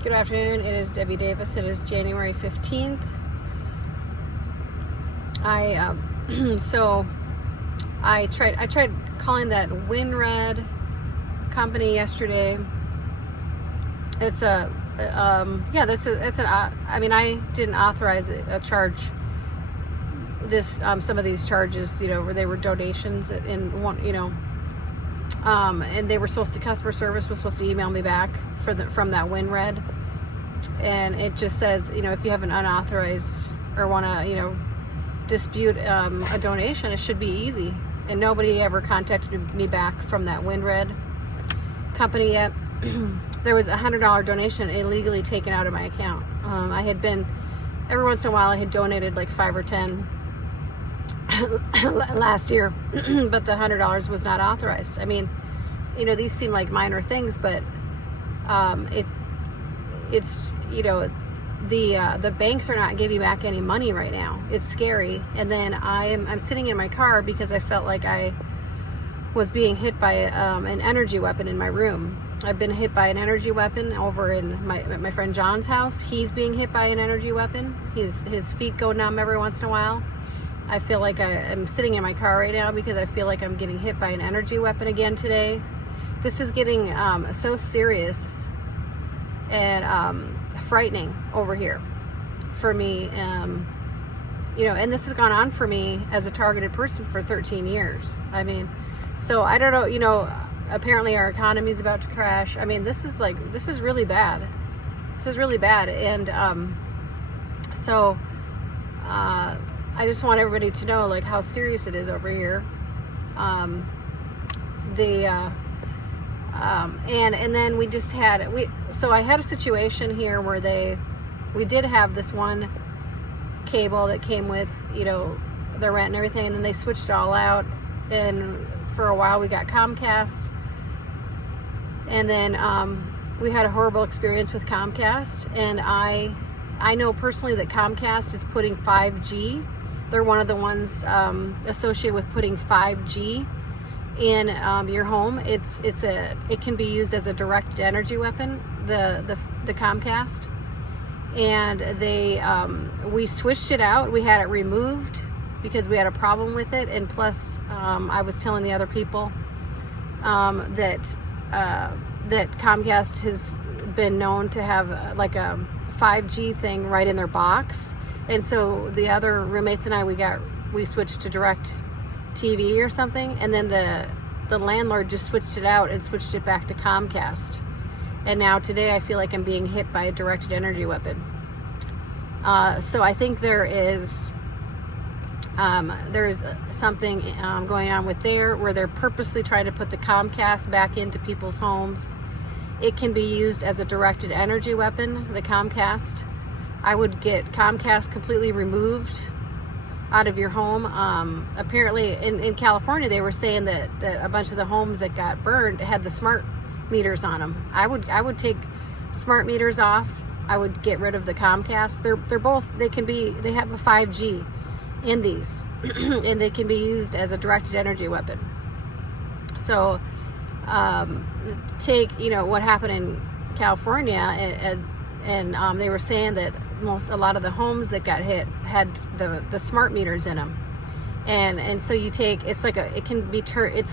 Good afternoon. It is Debbie Davis. It is January 15th. I tried calling that WinRed company yesterday. It's I didn't authorize a charge some of these charges, where they were donations in one, and they were supposed to, customer service was supposed to email me back from that WinRed, and it just says, if you have an unauthorized or want to, dispute a donation, it should be easy. And nobody ever contacted me back from that WinRed company yet. There was a $100 donation illegally taken out of my account. I had been, every once in a while, I had donated like 5 or 10 last year, but the $100 was not authorized. I mean, these seem like minor things, but it's the banks are not giving back any money right now. It's scary. And then I'm sitting in my car because I felt like I was being hit by an energy weapon in my room. I've been hit by an energy weapon over in my friend John's house. He's being hit by an energy weapon. His feet go numb every once in a while. I feel like I'm sitting in my car right now because I feel like I'm getting hit by an energy weapon again today. This is getting so serious and frightening over here for me. And this has gone on for me as a targeted person for 13 years. I mean, so I don't know, apparently our economy is about to crash. I mean, this is really bad. This is really bad. And I just want everybody to know like how serious it is over here. And then I had a situation here where we did have this one cable that came with, the rent and everything, and then they switched it all out, and for a while we got Concast, and then we had a horrible experience with Concast, and I know personally that Concast is putting 5G. They're one of the ones associated with putting 5G in your home. It can be used as a directed energy weapon, the Concast, and we switched it out. We had it removed because we had a problem with it, and plus I was telling the other people that Comcast has been known to have like a 5G thing right in their box, and so the other roommates and I, we switched to direct TV or something, and then the landlord just switched it out and switched it back to Concast, and now today I feel like I'm being hit by a directed energy weapon. So I think there's something going on where they're purposely trying to put the Comcast back into people's homes. It can be used as a directed energy weapon, the Comcast. I would get Comcast completely removed out of your home. Apparently in California they were saying that a bunch of the homes that got burned had the smart meters on them. I would take smart meters off. I would get rid of the Comcast. They have a 5G in these and they can be used as a directed energy weapon. So take what happened in California, and they were saying that a lot of the homes that got hit had the smart meters in them, and so it's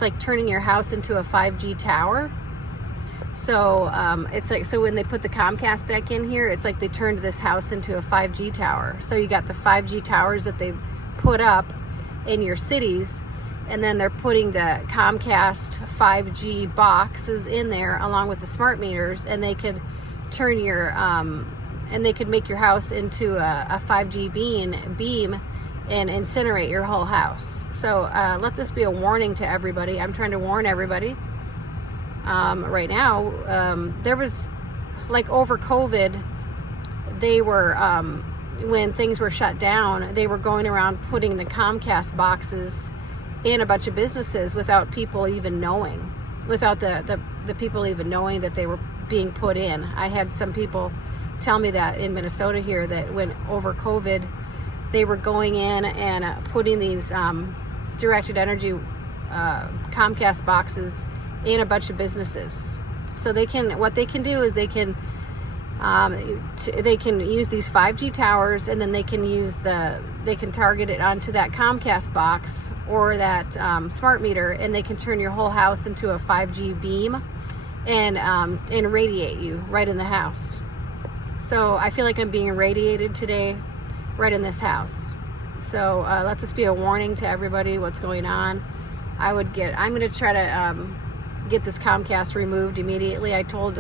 like turning your house into a 5G tower. So so when they put the Comcast back in here, it's like they turned this house into a 5G tower. So you got the 5G towers that they put up in your cities, and then they're putting the Comcast 5G boxes in there along with the smart meters, and they could turn they could make your house into a 5G beam and incinerate your whole house. So let this be a warning to everybody. I'm trying to warn everybody right now. There was, like, over COVID, they were when things were shut down, they were going around putting the Comcast boxes in a bunch of businesses without people even knowing, without the people even knowing that they were being put in. I had some people tell me that in Minnesota here, that when over COVID, they were going in and putting these directed energy Comcast boxes in a bunch of businesses. So what they can do is they can They can use these 5G towers, and then they can target it onto that Comcast box or that smart meter, and they can turn your whole house into a 5G beam and radiate you right in the house. So I feel like I'm being irradiated today right in this house. So let this be a warning to everybody what's going on. I'm going to try to get this Comcast removed immediately. I told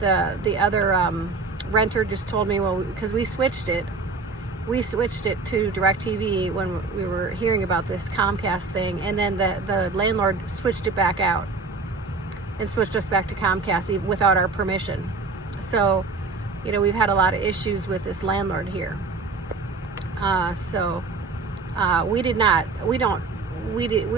the other renter, just told me, well, because we switched it to DirecTV when we were hearing about this Comcast thing, and then the landlord switched it back out and switched us back to Comcast without our permission. So, you know, we've had a lot of issues with this landlord here. We're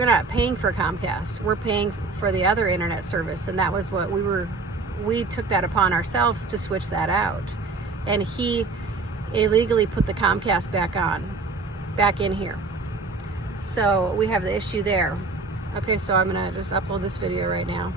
not paying for Comcast. We're paying for the other internet service, and that was what we took that upon ourselves to switch that out. And he illegally put the Comcast back in here. So we have the issue there. Okay, so I'm gonna just upload this video right now.